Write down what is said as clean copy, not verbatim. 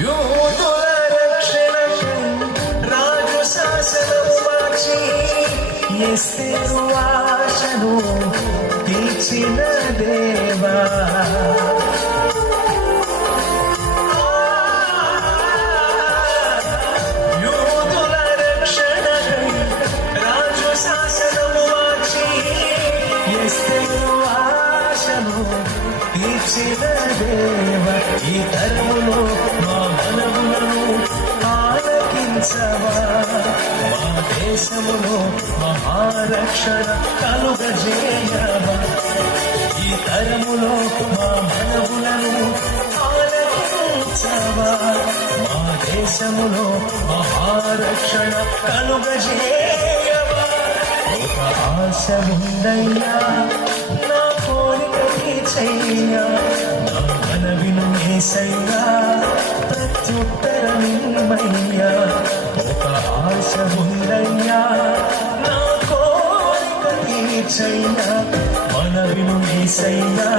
యూదుల రక్షణకై రాజు శాసనం మార్చి ఎస్తేరు ఆశను తీర్చిన దేవా. యూదుల రక్షణకై రాజు శాసనం మార్చి ఎస్తేరు ఆశను తీర్చిన దేవ. ఈ తరములో మా మనవులను ఆలకించవా. మా దేశములో మహారక్షణ కలుగజేయవా. ఈ తరములో మా మనవులను ఆలకించవా. మా దేశములో మహారక్షణ కలుగజేయవా. ఒక ఆశ ఉందయ్యా నా కోరిక తీర్చయ్యా. నా మనవిను యేసయ్యా ప్రత్యుత్తరమిమ్మయ్యా. ఒక ఆశ ఉందయ్యా నా కోరిక తీర్చయ్యా. మనవిను యేసయ్యా